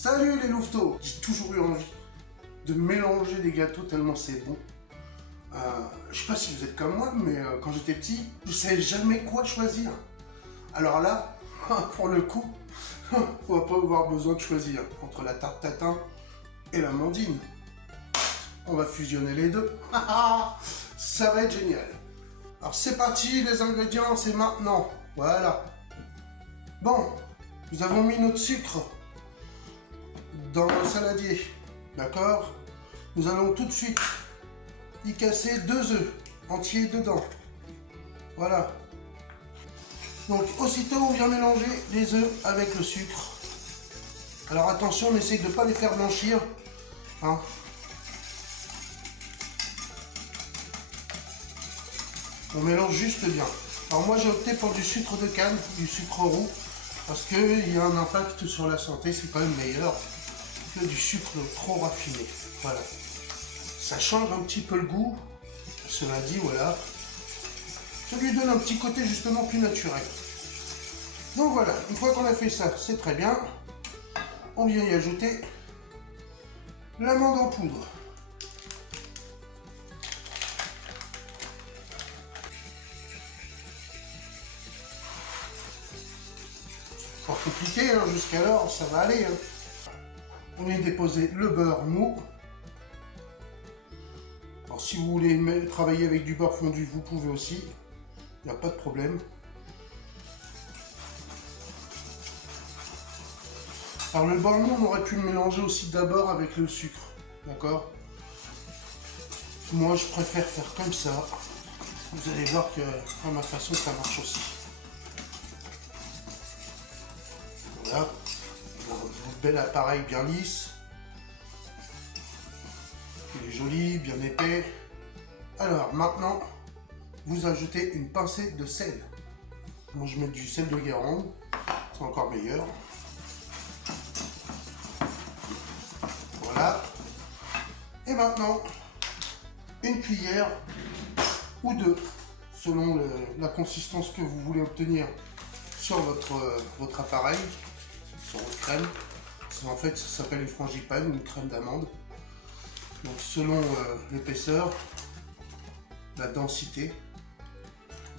Salut les louveteaux! J'ai toujours eu envie de mélanger des gâteaux tellement c'est bon. Je sais pas si vous êtes comme moi, mais quand j'étais petit, je savais jamais quoi choisir. Alors là, pour le coup, on va pas avoir besoin de choisir entre la tarte tatin et la mandine. On va fusionner les deux. Ça va être génial. Alors c'est parti, les ingrédients, c'est maintenant. Voilà. Bon, nous avons mis notre sucre dans le saladier. D'accord? Nous allons tout de suite y casser 2 œufs entiers dedans. Voilà. Donc aussitôt on vient mélanger les œufs avec le sucre. Alors attention, on essaye de ne pas les faire blanchir. Hein. On mélange juste bien. Alors moi j'ai opté pour du sucre de canne, du sucre roux, parce qu'il y a un impact sur la santé, c'est quand même meilleur que du sucre trop raffiné. Voilà. Ça change un petit peu le goût, cela dit, voilà. Ça lui donne un petit côté justement plus naturel. Donc voilà, une fois qu'on a fait ça, c'est très bien. On vient y ajouter l'amande en poudre. Pas compliqué, hein, jusqu'alors ça va aller. Hein. On vient déposer le beurre mou. Alors si vous voulez travailler avec du beurre fondu, vous pouvez aussi. Il n'y a pas de problème. Alors le beurre mou, on aurait pu le mélanger aussi d'abord avec le sucre. D'accord? Moi je préfère faire comme ça. Vous allez voir que à ma façon ça marche aussi. Voilà, un bel appareil bien lisse. Il est joli, bien épais. Alors maintenant, vous ajoutez une pincée de sel. Moi je mets du sel de Guérande, c'est encore meilleur. Voilà. Et maintenant, une cuillère ou deux, selon la consistance que vous voulez obtenir sur votre appareil. Sur votre crème. En fait, ça s'appelle une frangipane, une crème d'amande. Donc, selon l'épaisseur, la densité,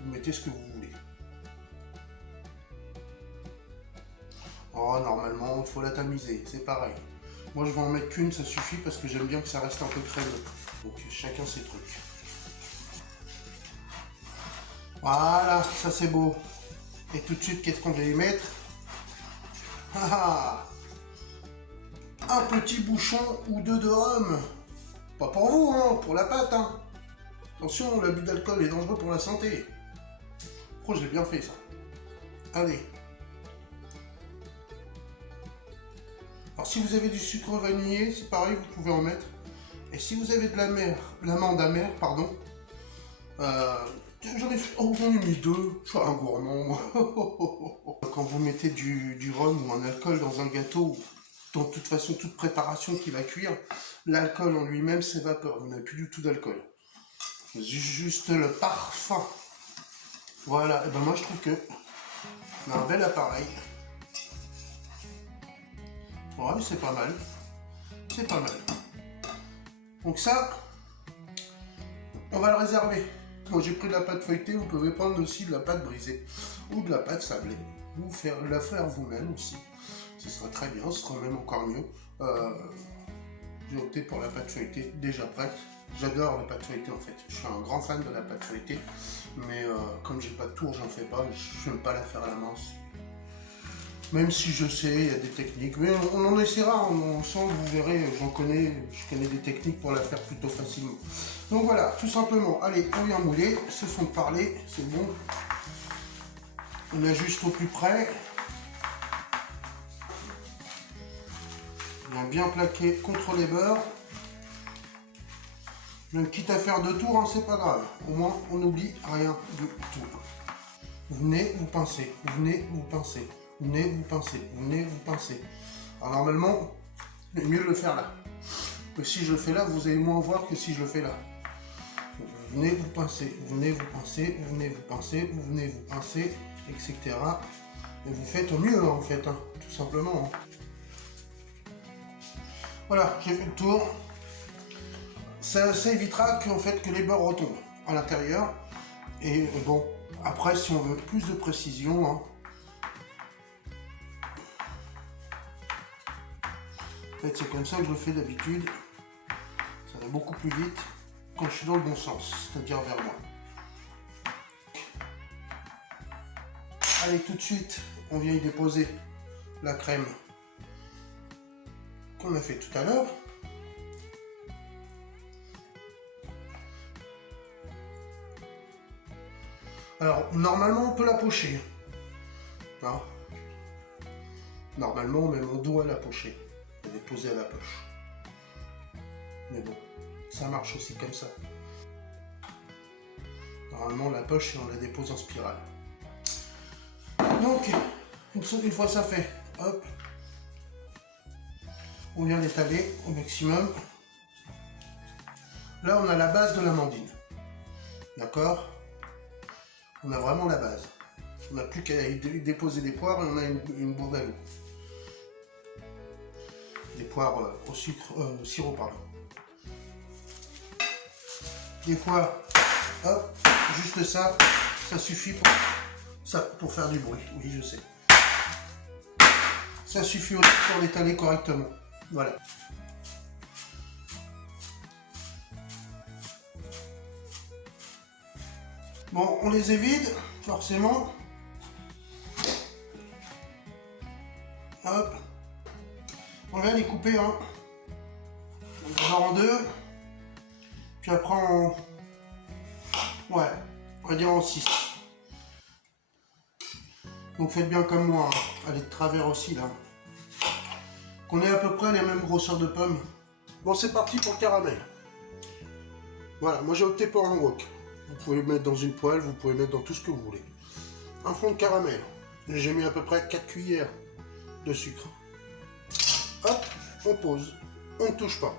vous mettez ce que vous voulez. Oh, normalement, il faut la tamiser, c'est pareil. Moi, je vais en mettre qu'une, ça suffit parce que j'aime bien que ça reste un peu crémeux. Donc, chacun ses trucs. Voilà, ça c'est beau. Et tout de suite, qu'est-ce qu'on va y mettre? Un petit bouchon ou deux de rhum. Pas pour vous, hein, pour la pâte. Hein. Attention, l'abus d'alcool est dangereux pour la santé. Oh, j'ai bien fait ça. Allez. Alors si vous avez du sucre vanillé, c'est pareil, vous pouvez en mettre. Et si vous avez de l'amande amère, pardon. J'en ai mis 2, je suis un gourmand. Quand vous mettez du rhum ou un alcool dans un gâteau, de toute façon, toute préparation qui va cuire, l'alcool en lui-même s'évapore, vous n'avez plus du tout d'alcool. Juste le parfum. Voilà, et ben moi je trouve que on a un bel appareil. Ouais, c'est pas mal. C'est pas mal. Donc ça, on va le réserver. Moi j'ai pris de la pâte feuilletée, vous pouvez prendre aussi de la pâte brisée ou de la pâte sablée. Ou la faire vous-même aussi. Ce sera très bien, ce sera même encore mieux. J'ai opté pour la pâte feuilletée déjà prête. J'adore la pâte feuilletée en fait. Je suis un grand fan de la pâte feuilletée. Mais comme j'ai pas de tour, j'en fais pas. Je n'aime pas la faire à la main. Même si je sais, il y a des techniques. Mais on en essaiera ensemble, vous verrez, je connais des techniques pour la faire plutôt facilement. Donc voilà, tout simplement, allez, on vient mouler, ce sont de parler, c'est bon. On ajuste au plus près. On vient bien plaquer contre les beurres. Même quitte à faire 2 tours, hein, c'est pas grave. Au moins, on n'oublie rien du tout. Vous venez, vous pincez, vous venez, vous pincez. Vous venez, vous pincez, vous venez, vous pincez. Alors normalement, il est mieux de le faire là. Que si je le fais là, vous allez moins voir que si je le fais là. Vous venez, vous pincez, vous venez, vous pincez, vous venez, vous pincez, vous venez, vous pincez, etc. Et vous faites au mieux en fait, hein, tout simplement. Hein. Voilà, j'ai fait le tour. Ça évitera qu'en fait que les bords retombent à l'intérieur. Et bon, après si on veut plus de précision, hein, en fait c'est comme ça que je le fais d'habitude. Ça va beaucoup plus vite quand je suis dans le bon sens, c'est-à-dire vers moi. Allez, tout de suite, on vient y déposer la crème qu'on a fait tout à l'heure. Alors, normalement, on peut la pocher. Hein, normalement, même on doit la pocher. La déposer à la poche. Mais bon, ça marche aussi comme ça. Normalement, la poche, on la dépose en spirale. Donc, une fois ça fait, hop, on vient l'étaler au maximum. Là, on a la base de l'amandine. D'accord? On a vraiment la base. On n'a plus qu'à déposer des poires et on a une bourde à l'eau. Des poires au sucre, au sirop, pardon. Des fois, hop, juste ça, ça suffit pour faire du bruit. Oui, je sais. Ça suffit aussi pour l'étaler correctement. Voilà. Bon, on les évite, forcément. Hop. On vient les couper, hein. D'abord en deux. Puis après en... Ouais, on va dire en 6. Donc faites bien comme moi, hein. Allez de travers aussi, là. Qu'on ait à peu près les mêmes grosseurs de pommes. Bon, c'est parti pour le caramel. Voilà, moi j'ai opté pour un wok. Vous pouvez le mettre dans une poêle, vous pouvez le mettre dans tout ce que vous voulez. Un fond de caramel. J'ai mis à peu près 4 cuillères de sucre. Hop, on pose. On ne touche pas.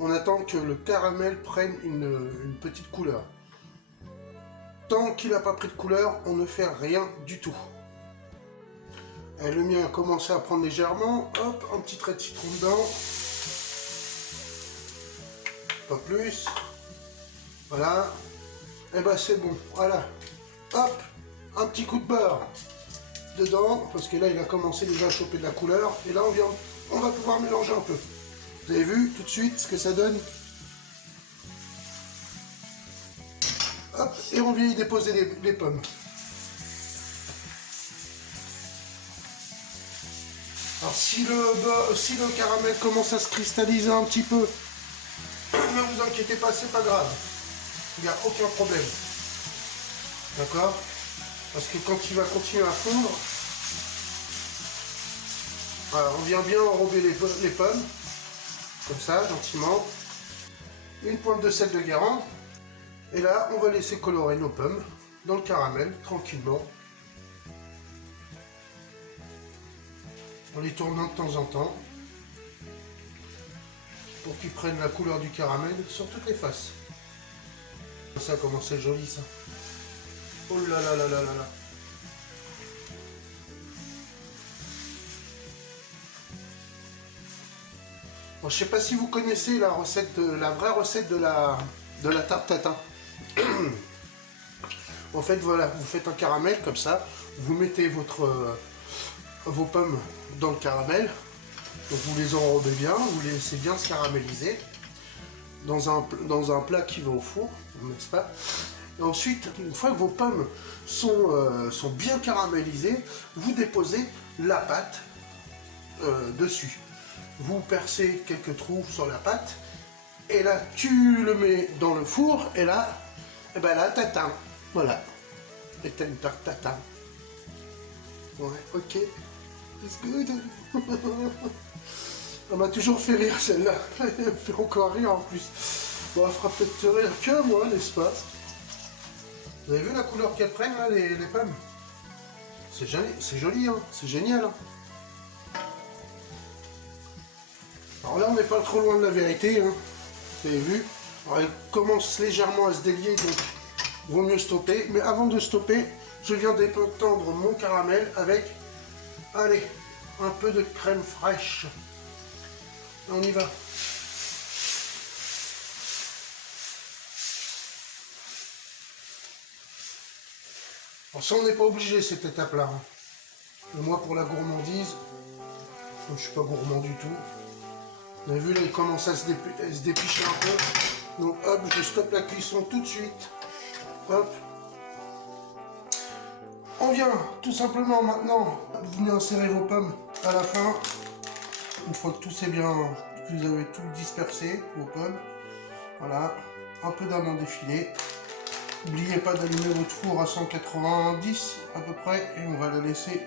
On attend que le caramel prenne une petite couleur. Tant qu'il n'a pas pris de couleur, on ne fait rien du tout. Et le mien a commencé à prendre légèrement. Hop, un petit trait de citron dedans. Pas plus. Voilà. Et ben c'est bon. Voilà. Hop, un petit coup de beurre dedans. Parce que là, il a commencé déjà à choper de la couleur. Et là, on va pouvoir mélanger un peu. Vous avez vu tout de suite ce que ça donne? Hop, et on vient y déposer les pommes. Alors si le caramel commence à se cristalliser un petit peu, ne vous inquiétez pas, c'est pas grave. Il n'y a aucun problème. D'accord? Parce que quand il va continuer à fondre, voilà, on vient bien enrober les pommes. Comme ça, gentiment. Une pointe de sel de Guérande. Et là, on va laisser colorer nos pommes dans le caramel, tranquillement. En les tournant de temps en temps. Pour qu'ils prennent la couleur du caramel sur toutes les faces. Ça, comment c'est joli, ça. Oh là là là là là là. Bon, je sais pas si vous connaissez la vraie recette de la tarte tatin. En fait, voilà, vous faites un caramel comme ça, vous mettez vos pommes dans le caramel, donc vous les enrobez bien, vous les laissez bien se caraméliser dans un plat qui va au four, n'est-ce pas? Et ensuite, une fois que vos pommes sont bien caramélisées, vous déposez la pâte dessus. Vous percez quelques trous sur la pâte, et là, tu le mets dans le four, et là, et ben là, tatin. Voilà. Et t'as une tarte tatin. Ouais, ok. It's good. Elle m'a toujours fait rire, celle-là. Elle me fait encore rire en plus. Bon, elle fera peut-être rire que moi, n'est-ce pas? Vous avez vu la couleur qu'elles prennent, là, les pommes? C'est joli, hein. C'est génial, hein. Alors là, on n'est pas trop loin de la vérité, hein. Vous avez vu? Alors, elle commence légèrement à se délier, donc vaut mieux stopper. Mais avant de stopper, je viens d'étendre mon caramel avec, allez, un peu de crème fraîche. On y va. Alors ça, on n'est pas obligé cette étape-là. Hein. Mais moi, pour la gourmandise, je suis pas gourmand du tout. Vous avez vu, là, il commence à se dépicher un peu. Donc hop, je stoppe la cuisson tout de suite. Hop. On vient tout simplement maintenant, vous venez insérer vos pommes à la fin. Une fois que tout c'est bien, que vous avez tout dispersé, vos pommes. Voilà, un peu d'amandes effilées. N'oubliez pas d'allumer votre four à 190 à peu près. Et on va le laisser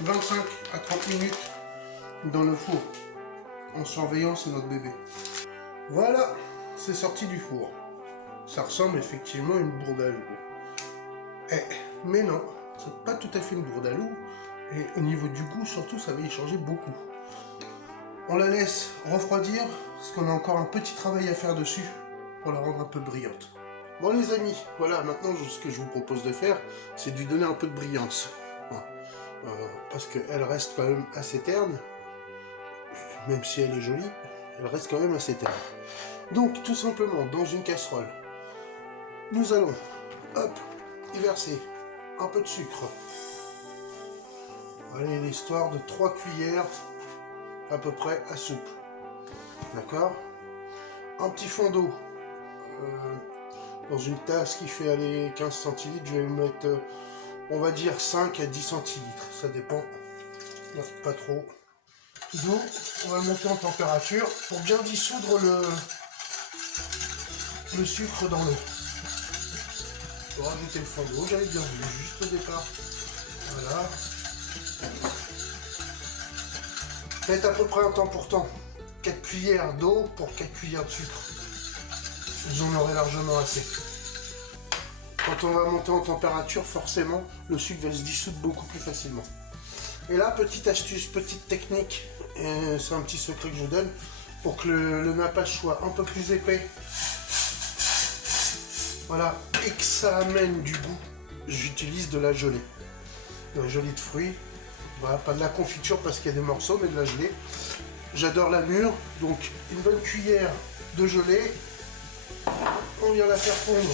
25 à 30 minutes dans le four. En surveillant, c'est notre bébé. Voilà, c'est sorti du four. Ça ressemble effectivement à une bourde à loup. Mais non, c'est pas tout à fait une bourde à loup. Et au niveau du goût, surtout, ça va y changer beaucoup. On la laisse refroidir, parce qu'on a encore un petit travail à faire dessus, pour la rendre un peu brillante. Bon les amis, voilà, maintenant ce que je vous propose de faire, c'est de lui donner un peu de brillance. Parce qu'elle reste quand même assez terne, même si elle est jolie, elle reste quand même assez terne. Donc tout simplement, dans une casserole, nous allons, hop, y verser un peu de sucre. Allez, l'histoire de 3 cuillères à peu près à soupe. D'accord? Un petit fond d'eau. Dans une tasse qui fait aller 15 centilitres, je vais mettre, on va dire 5 à 10 centilitres. Ça dépend. Non, pas trop. D'eau, on va le monter en température pour bien dissoudre le sucre dans l'eau. On va rajouter le fond d'eau, j'avais bien vu, juste au départ. Voilà. Faites à peu près un temps pour temps. 4 cuillères d'eau pour 4 cuillères de sucre. Vous en aurez largement assez. Quand on va monter en température, forcément, le sucre va se dissoudre beaucoup plus facilement. Et là, petite astuce, petite technique, c'est un petit secret que je vous donne, pour que le nappage soit un peu plus épais. Voilà, et que ça amène du goût, j'utilise de la gelée. De la gelée de fruits. Voilà, pas de la confiture parce qu'il y a des morceaux, mais de la gelée. J'adore la mûre, donc une bonne cuillère de gelée. On vient la faire fondre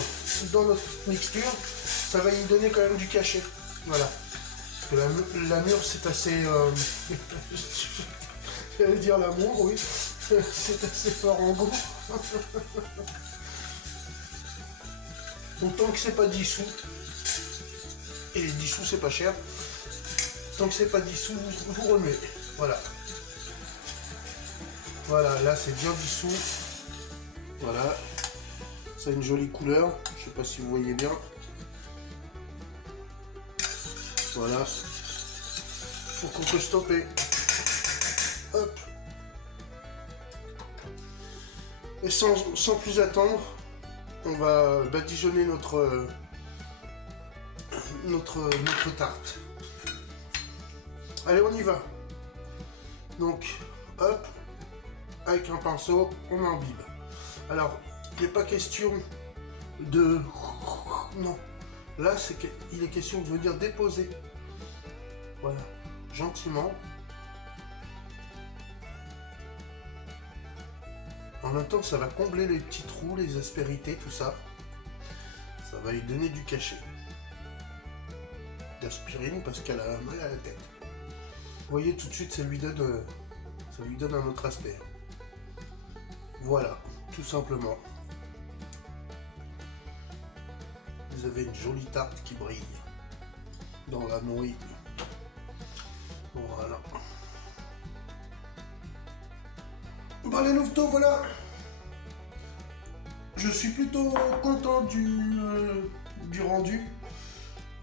dans notre mixture. Ça va y donner quand même du cachet. Voilà. Parce que la mûre, c'est assez... J'allais dire l'amour, oui. C'est assez fort en goût. Donc tant que c'est pas dissous, et dissous c'est pas cher, tant que c'est pas dissous, vous remuez. Voilà. Voilà, là c'est bien dissous. Voilà. Ça a une jolie couleur. Je sais pas si vous voyez bien. Voilà. Faut qu'on peut stopper. Hop. Et sans plus attendre, on va badigeonner notre tarte. Allez, on y va. Donc, hop, avec un pinceau, on imbibe. Alors, il n'est pas question de... Non. Là, il est question de venir déposer. Voilà. Gentiment. En même temps, ça va combler les petits trous, les aspérités, tout ça. Ça va lui donner du cachet. D'aspirine parce qu'elle a mal à la tête. Vous voyez, tout de suite, ça lui donne un autre aspect. Voilà, tout simplement. Vous avez une jolie tarte qui brille dans la nouille. Voilà. Bon les louveteaux, voilà. Je suis plutôt content du rendu.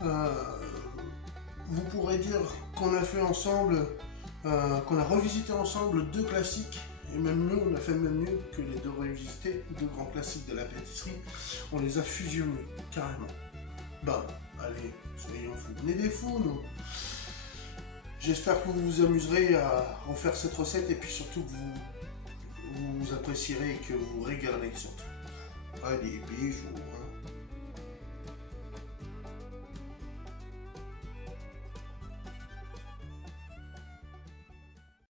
Vous pourrez dire qu'on a fait ensemble, qu'on a revisité ensemble 2 classiques. Et même mieux, on a fait même mieux que les 2 revisités, 2 grands classiques de la pâtisserie. On les a fusionnés, carrément. Bah, allez, soyons fous. Venez des fous, nous. J'espère que vous vous amuserez à refaire cette recette et puis surtout que vous apprécierez et que vous régalerez surtout. Allez, bisous.